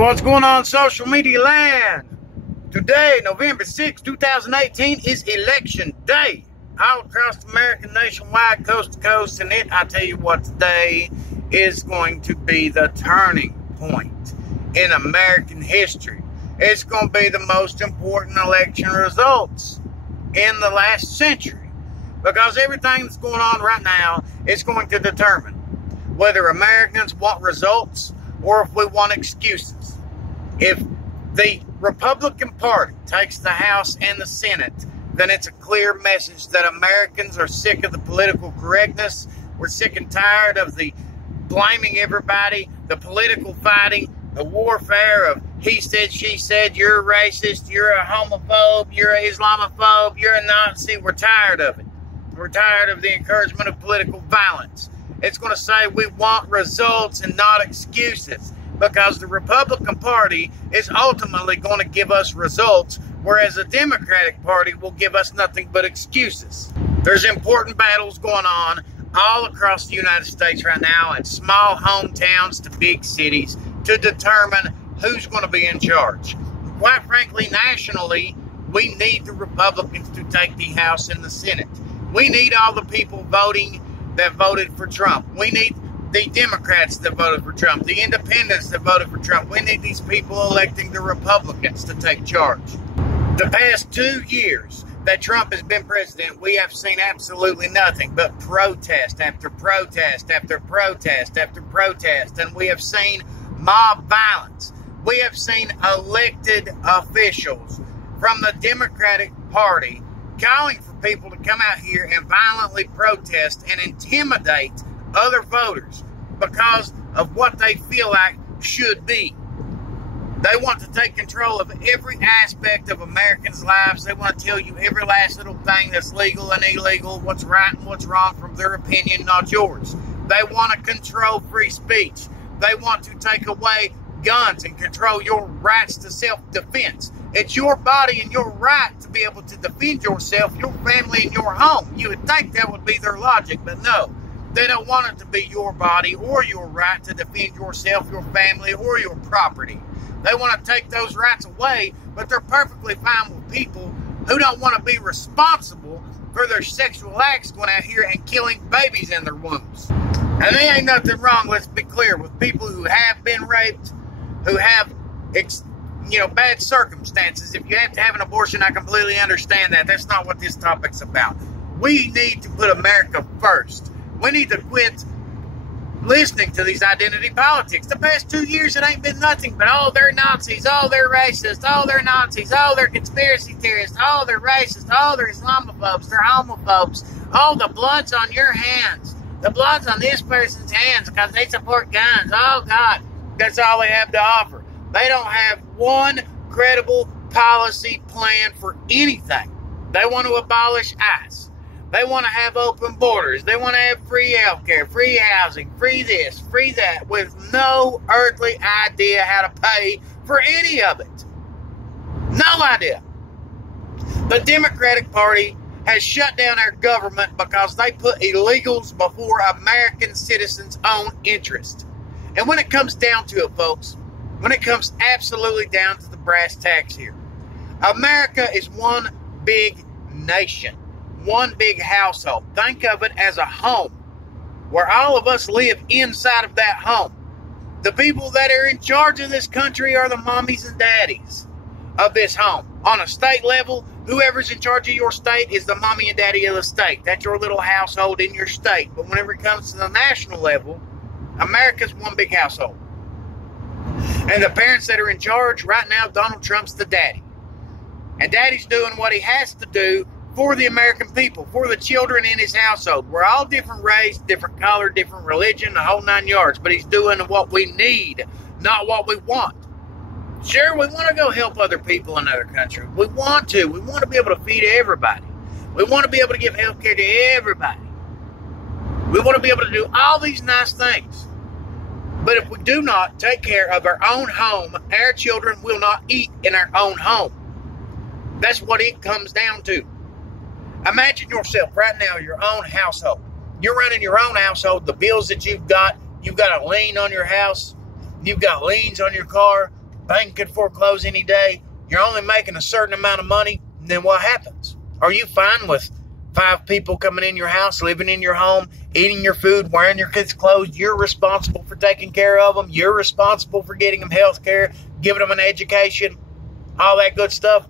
So what's going on, social media land? Today, November 6, 2018, is election day. All across America, nationwide, coast to coast, and I tell you what, today is going to be the turning point in American history. It's going to be the most important election results in the last century, because everything that's going on right now is going to determine whether Americans want results or if we want excuses. If the Republican Party takes the House and the Senate, then it's a clear message that Americans are sick of the political correctness. We're sick and tired of the blaming everybody, the political fighting, the warfare of he said, she said, you're a racist, you're a homophobe, you're an Islamophobe, you're a Nazi. We're tired of it. We're tired of the encouragement of political violence. It's going to say we want results and not excuses, because the Republican Party is ultimately going to give us results, whereas the Democratic Party will give us nothing but excuses. There's important battles going on all across the United States right now, in small hometowns to big cities, to determine who's going to be in charge. Quite frankly, nationally, we need the Republicans to take the House and the Senate. We need all the people voting that voted for Trump. We need the Democrats that voted for Trump, the independents that voted for Trump. We need these people electing the Republicans to take charge. The past 2 years that Trump has been president, we have seen absolutely nothing but protest after protest after protest after protest, and we have seen mob violence. We have seen elected officials from the Democratic Party calling for people to come out here and violently protest and intimidate other voters because of what they feel like should be. They want to take control of every aspect of Americans' lives. They want to tell you every last little thing that's legal and illegal, what's right and what's wrong from their opinion, not yours. They want to control free speech. They want to take away guns and control your rights to self-defense. It's your body and your right to be able to defend yourself, your family, and your home. You would think that would be their logic, but no. They don't want it to be your body or your right to defend yourself, your family, or your property. They want to take those rights away, but they're perfectly fine with people who don't want to be responsible for their sexual acts, going out here and killing babies in their wombs. And there ain't nothing wrong, let's be clear, with people who have been raped, who have, bad circumstances. If you have to have an abortion, I completely understand that. That's not what this topic's about. We need to put America first. We need to quit listening to these identity politics. The past 2 years, it ain't been nothing but, oh, they're Nazis, oh, they're racist, oh, they're Nazis, oh, they're conspiracy theorists, oh, they're racist, oh, they're Islamophobes, they're homophobes, oh, the blood's on your hands, the blood's on this person's hands because they support guns. Oh, God, that's all they have to offer. They don't have one credible policy plan for anything. They want to abolish ICE. They want to have open borders. They want to have free healthcare, free housing, free this, free that, with no earthly idea how to pay for any of it. No idea. The Democratic Party has shut down our government because they put illegals before American citizens' own interest. And when it comes down to it, folks, when it comes absolutely down to the brass tacks here, America is one big nation. One big household. Think of it as a home where all of us live inside of that home. The people that are in charge of this country are the mommies and daddies of this home. On a state level, whoever's in charge of your state is the mommy and daddy of the state. That's your little household in your state. But whenever it comes to the national level, America's one big household. And the parents that are in charge right now, Donald Trump's the daddy. And daddy's doing what he has to do for the American people, for the children in his household. We're all different race, different color, different religion, the whole 9 yards. But he's doing what we need, not what we want. Sure, we want to go help other people in other countries. We want to. We want to be able to feed everybody. We want to be able to give health care to everybody. We want to be able to do all these nice things. But if we do not take care of our own home, our children will not eat in our own home. That's what it comes down to. Imagine yourself right now, your own household. You're running your own household, the bills that you've got a lien on your house, you've got liens on your car, bank could foreclose any day. You're only making a certain amount of money. Then what happens? Are you fine with 5 people coming in your house, living in your home, eating your food, wearing your kids' clothes? You're responsible for taking care of them. You're responsible for getting them health care, giving them an education, all that good stuff.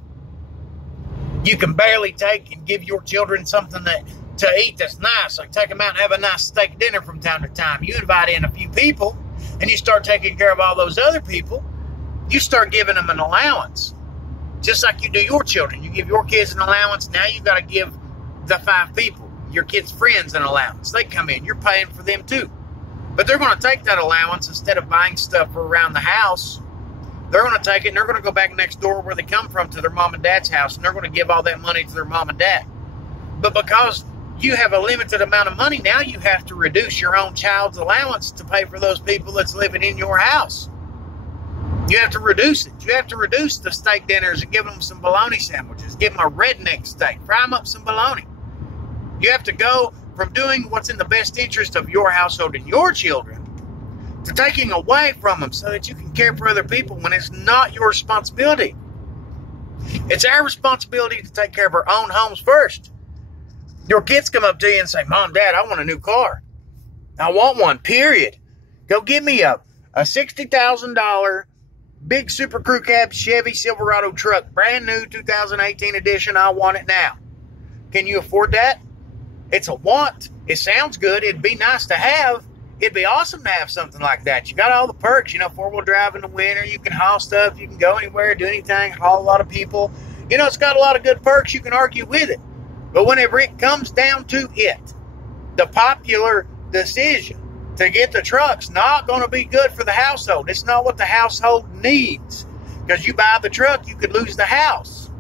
You can barely take and give your children something to eat that's nice. Like take them out and have a nice steak dinner from time to time. You invite in a few people and you start taking care of all those other people. You start giving them an allowance. Just like you do your children. You give your kids an allowance. Now you got to give the 5 people, your kids' friends, an allowance. They come in. You're paying for them too. But they're going to take that allowance instead of buying stuff for around the house. They're going to take it and they're going to go back next door where they come from to their mom and dad's house, and they're going to give all that money to their mom and dad. But because you have a limited amount of money, now you have to reduce your own child's allowance to pay for those people that's living in your house. You have to reduce it. You have to reduce the steak dinners and give them some bologna sandwiches. Give them a redneck steak. Fry them up some bologna. You have to go from doing what's in the best interest of your household and your children to taking away from them so that you can care for other people when it's not your responsibility. It's our responsibility to take care of our own homes first. Your kids come up to you and say, Mom, Dad, I want a new car. I want one, period. Go get me a $60,000 big Super Crew Cab Chevy Silverado truck, brand new 2018 edition. I want it now. Can you afford that? It's a want. It sounds good. It'd be nice to have. It'd be awesome to have something like that. You got all the perks, 4-wheel drive in the winter. You can haul stuff. You can go anywhere, do anything, haul a lot of people. It's got a lot of good perks. You can argue with it. But whenever it comes down to it, the popular decision to get the truck's not going to be good for the household. It's not what the household needs. Because you buy the truck, you could lose the house.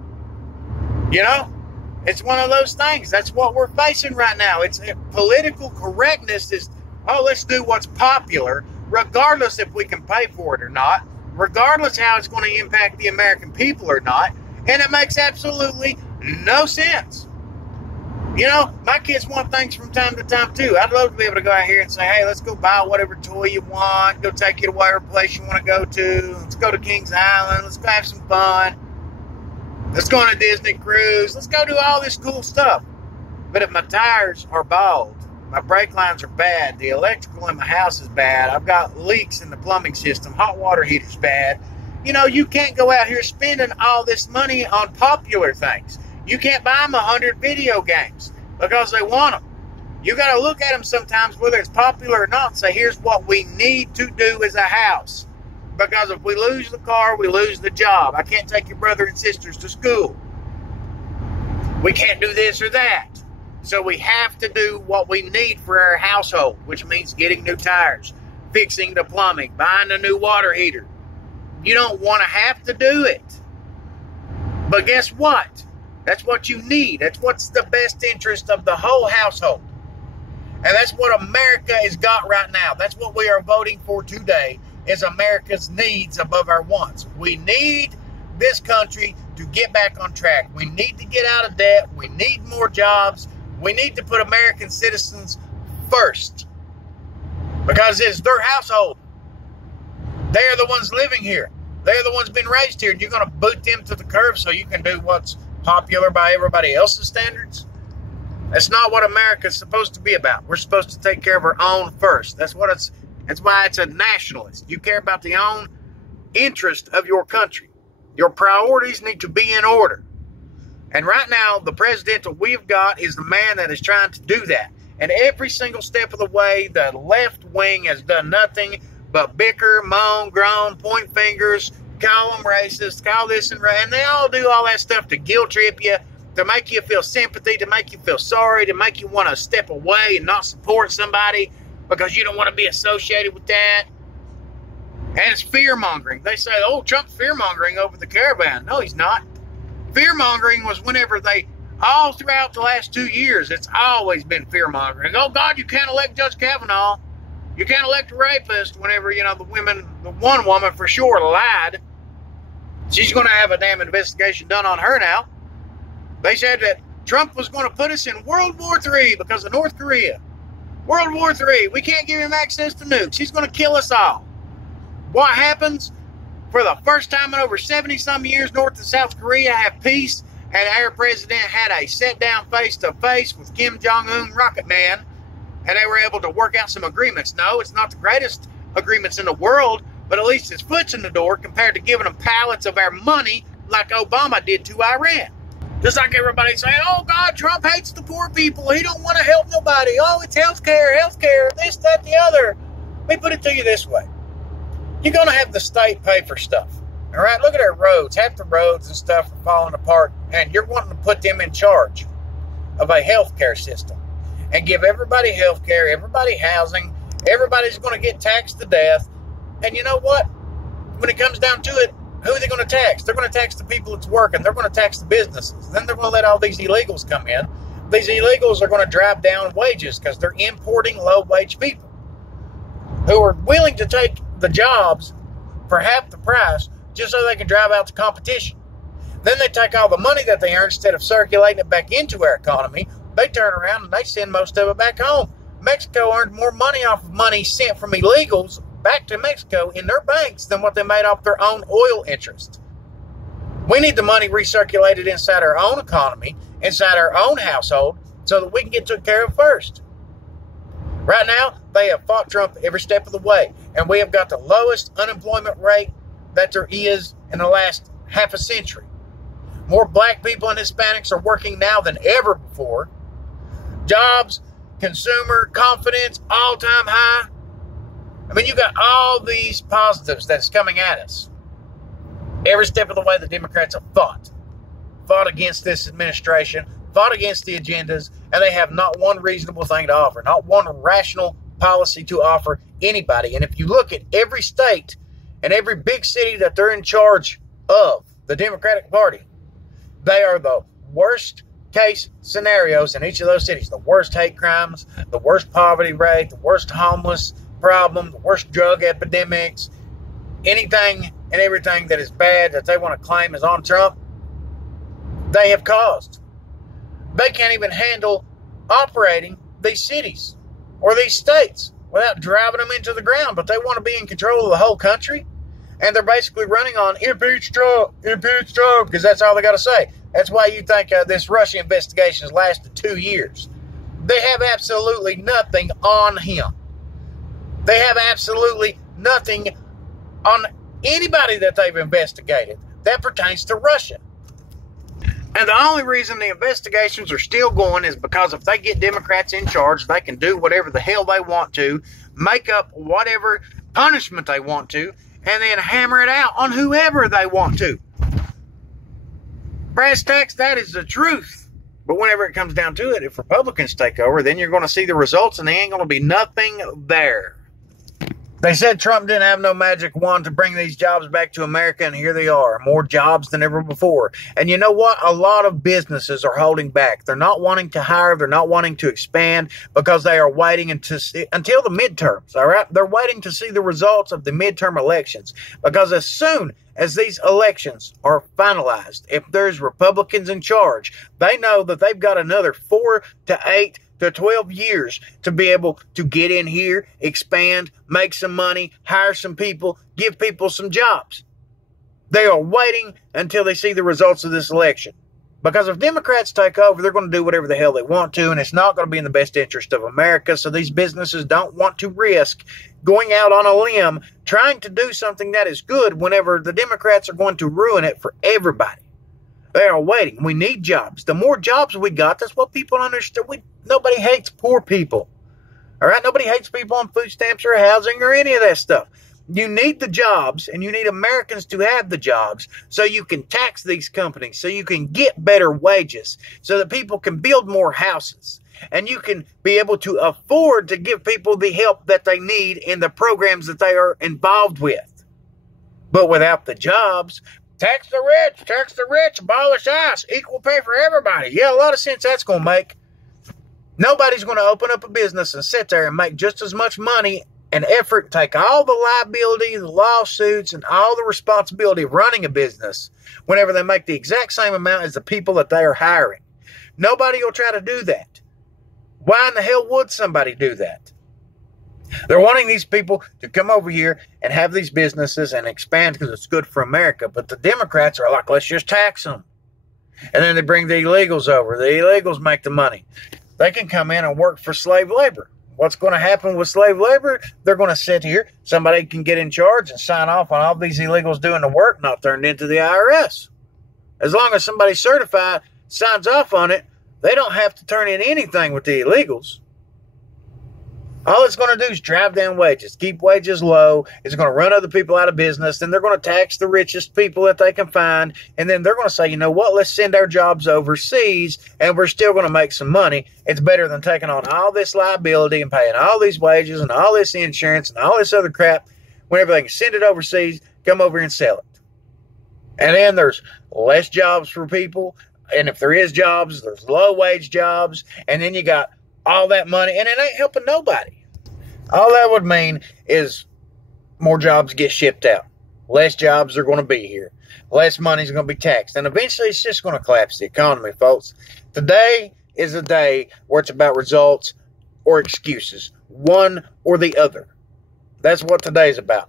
It's one of those things. That's what we're facing right now. It's political correctness is, let's do what's popular, regardless if we can pay for it or not, regardless how it's going to impact the American people or not, and it makes absolutely no sense. My kids want things from time to time, too. I'd love to be able to go out here and say, hey, let's go buy whatever toy you want, go take you to whatever place you want to go to, let's go to Kings Island, let's go have some fun, let's go on a Disney cruise, let's go do all this cool stuff. But if my tires are bald, my brake lines are bad, the electrical in my house is bad, I've got leaks in the plumbing system, hot water heater's bad, you can't go out here spending all this money on popular things. You can't buy them 100 video games because they want them. You got to look at them sometimes, whether it's popular or not, and say, here's what we need to do as a house. Because if we lose the car, we lose the job. I can't take your brother and sisters to school. We can't do this or that. So we have to do what we need for our household, which means getting new tires, fixing the plumbing, buying a new water heater. You don't want to have to do it. But guess what? That's what you need. That's what's the best interest of the whole household. And that's what America has got right now. That's what we are voting for today, is America's needs above our wants. We need this country to get back on track. We need to get out of debt. We need more jobs. We need to put American citizens first. Because it's their household. They're the ones living here. They're the ones been raised here. And you're going to boot them to the curb so you can do what's popular by everybody else's standards? That's not what America's supposed to be about. We're supposed to take care of our own first. That's why it's a nationalist. You care about the own interest of your country. Your priorities need to be in order. And right now, the president that we've got is the man that is trying to do that. And every single step of the way, the left wing has done nothing but bicker, moan, groan, point fingers, call them racist, call this and they all do all that stuff to guilt trip you, to make you feel sympathy, to make you feel sorry, to make you want to step away and not support somebody because you don't want to be associated with that. And it's fear-mongering. They say, Trump's fear-mongering over the caravan. No, he's not. Fear-mongering was whenever all throughout the last 2 years, it's always been fear-mongering. Oh, God, you can't elect Judge Kavanaugh. You can't elect a rapist whenever, the one woman for sure lied. She's going to have a damn investigation done on her now. They said that Trump was going to put us in World War III because of North Korea. World War III. We can't give him access to nukes. He's going to kill us all. What happens? For the first time in over 70-some years, North and South Korea have peace, and our president had a sit-down face-to-face with Kim Jong-un, Rocket Man, and they were able to work out some agreements. No, it's not the greatest agreements in the world, but at least it's foot's in the door compared to giving them pallets of our money like Obama did to Iran. Just like everybody saying, oh, God, Trump hates the poor people. He don't want to help nobody. Oh, it's healthcare, this, that, the other. Let me put it to you this way. You're going to have the state pay for stuff. All right, look at our roads. Half the roads and stuff are falling apart, and you're wanting to put them in charge of a healthcare system and give everybody healthcare, everybody housing. Everybody's going to get taxed to death. And you know what? When it comes down to it, who are they going to tax? They're going to tax the people that's working. They're going to tax the businesses. Then they're going to let all these illegals come in. These illegals are going to drive down wages because they're importing low-wage people who are willing to take the jobs for half the price just so they can drive out the competition. Then they take all the money that they earn, instead of circulating it back into our economy, they turn around and they send most of it back home. Mexico earned more money off of money sent from illegals back to Mexico in their banks than what they made off their own oil interest. We need the money recirculated inside our own economy, inside our own household, so that we can get took care of first. Right now, they have fought Trump every step of the way, and we have got the lowest unemployment rate that there is in the last half a century. More black people and Hispanics are working now than ever before. Jobs, consumer confidence, all-time high. I mean, you got all these positives that's coming at us. Every step of the way, the Democrats have fought against this administration, fought against the agendas, and they have not one reasonable thing to offer, not one rational policy to offer anybody. And if you look at every state and every big city that they're in charge of, the Democratic Party, they are the worst case scenarios in each of those cities. The worst hate crimes, the worst poverty rate, the worst homeless problem, the worst drug epidemics, anything and everything that is bad that they want to claim is on Trump, they have caused. They can't even handle operating these cities or these states without driving them into the ground, but they want to be in control of the whole country, and they're basically running on impeach Trump, because that's all they got to say. That's why you think this Russia investigation has lasted 2 years. They have absolutely nothing on him. They have absolutely nothing on anybody that they've investigated that pertains to Russia. And the only reason the investigations are still going is because if they get Democrats in charge, they can do whatever the hell they want to, make up whatever punishment they want to, and then hammer it out on whoever they want to. Brass tacks, that is the truth. But whenever it comes down to it, if Republicans take over, then you're going to see the results, and there ain't going to be nothing there. They said Trump didn't have no magic wand to bring these jobs back to America, and here they are, more jobs than ever before. And you know what? A lot of businesses are holding back. They're not wanting to hire. They're not wanting to expand because they are waiting until the midterms, all right? They're waiting to see the results of the midterm elections, because as soon as these elections are finalized, if there's Republicans in charge, they know that they've got another 4 to 8 to 12 years to be able to get in here, expand, make some money, hire some people, give people some jobs. They are waiting until they see the results of this election. Because if Democrats take over, they're going to do whatever the hell they want to, and it's not going to be in the best interest of America. So these businesses don't want to risk going out on a limb trying to do something that is good whenever the Democrats are going to ruin it for everybody. They are waiting. We need jobs. The more jobs we got, that's what people understand. Nobody hates poor people. All right? Nobody hates people on food stamps or housing or any of that stuff. You need the jobs, and you need Americans to have the jobs so you can tax these companies, so you can get better wages, so that people can build more houses, and you can be able to afford to give people the help that they need in the programs that they are involved with. But without the jobs, tax the rich, abolish ICE, equal pay for everybody. Yeah, a lot of sense that's going to make. Nobody's going to open up a business and sit there and make just as much money and effort, take all the liability, the lawsuits, and all the responsibility of running a business whenever they make the exact same amount as the people that they are hiring. Nobody will try to do that. Why in the hell would somebody do that? They're wanting these people to come over here and have these businesses and expand because it's good for America. But the Democrats are like, let's just tax them. And then they bring the illegals over. The illegals make the money. They can come in and work for slave labor. What's going to happen with slave labor? They're going to sit here. Somebody can get in charge and sign off on all these illegals doing the work, not turned into the IRS. As long as somebody certified signs off on it, they don't have to turn in anything with the illegals. All it's going to do is drive down wages, keep wages low. It's going to run other people out of business. Then they're going to tax the richest people that they can find. And then they're going to say, you know what, let's send our jobs overseas and we're still going to make some money. It's better than taking on all this liability and paying all these wages and all this insurance and all this other crap whenever they can send it overseas, come over and sell it. And then there's less jobs for people. And if there is jobs, there's low wage jobs. And then you got all that money, and it ain't helping nobody. All that would mean is more jobs get shipped out. Less jobs are going to be here. Less money is going to be taxed. And eventually it's just going to collapse the economy, folks. Today is a day where it's about results or excuses. One or the other. That's what today's about.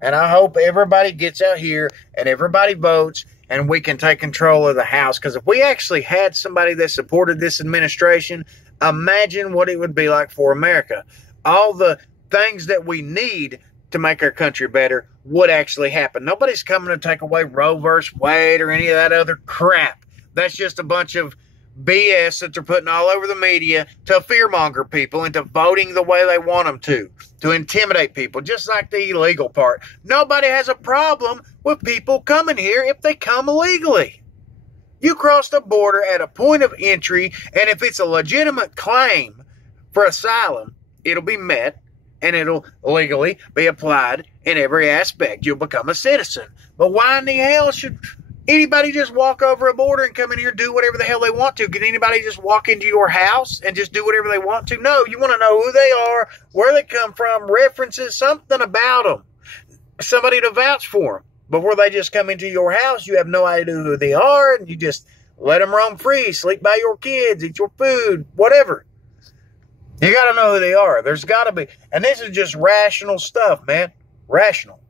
And I hope everybody gets out here and everybody votes and we can take control of the House. Because if we actually had somebody that supported this administration, imagine what it would be like for America. All the things that we need to make our country better would actually happen. Nobody's coming to take away Roe versus Wade or any of that other crap. That's just a bunch of BS that they're putting all over the media to fearmonger people into voting the way they want them to intimidate people, just like the illegal part. Nobody has a problem with people coming here if they come illegally. You cross the border at a point of entry, and if it's a legitimate claim for asylum, it'll be met, and it'll legally be applied in every aspect. You'll become a citizen. But why in the hell should anybody just walk over a border and come in here and do whatever the hell they want to? Can anybody just walk into your house and just do whatever they want to? No, you want to know who they are, where they come from, references, something about them. Somebody to vouch for them. Before they just come into your house, you have no idea who they are, and you just let them roam free, sleep by your kids, eat your food, whatever. You got to know who they are. There's got to be. And this is just rational stuff, man. Rational,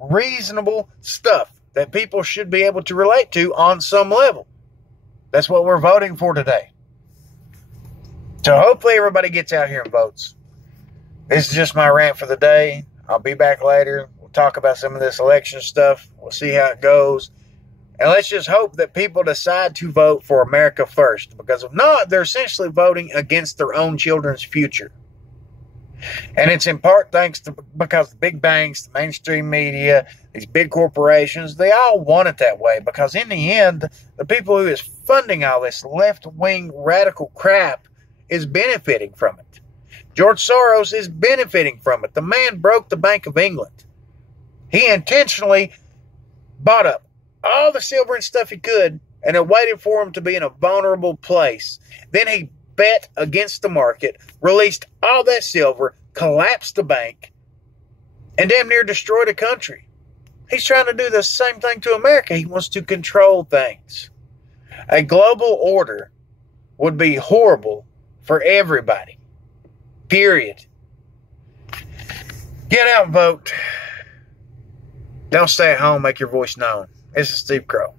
reasonable stuff that people should be able to relate to on some level. That's what we're voting for today. So hopefully everybody gets out here and votes. This is just my rant for the day. I'll be back later. We'll talk about some of this election stuff. We'll see how it goes. And let's just hope that people decide to vote for America first. Because if not, they're essentially voting against their own children's future. And it's in part because the big banks, the mainstream media, these big corporations, they all want it that way. Because in the end, the people who is funding all this left-wing radical crap is benefiting from it. George Soros is benefiting from it. The man broke the Bank of England. He intentionally bought up all the silver and stuff he could and it waited for him to be in a vulnerable place. Then he bet against the market, released all that silver, collapsed the bank, and damn near destroyed a country. He's trying to do the same thing to America. He wants to control things. A global order would be horrible for everybody. Period. Get out and vote. Don't stay at home. Make your voice known. This is Steve Crow.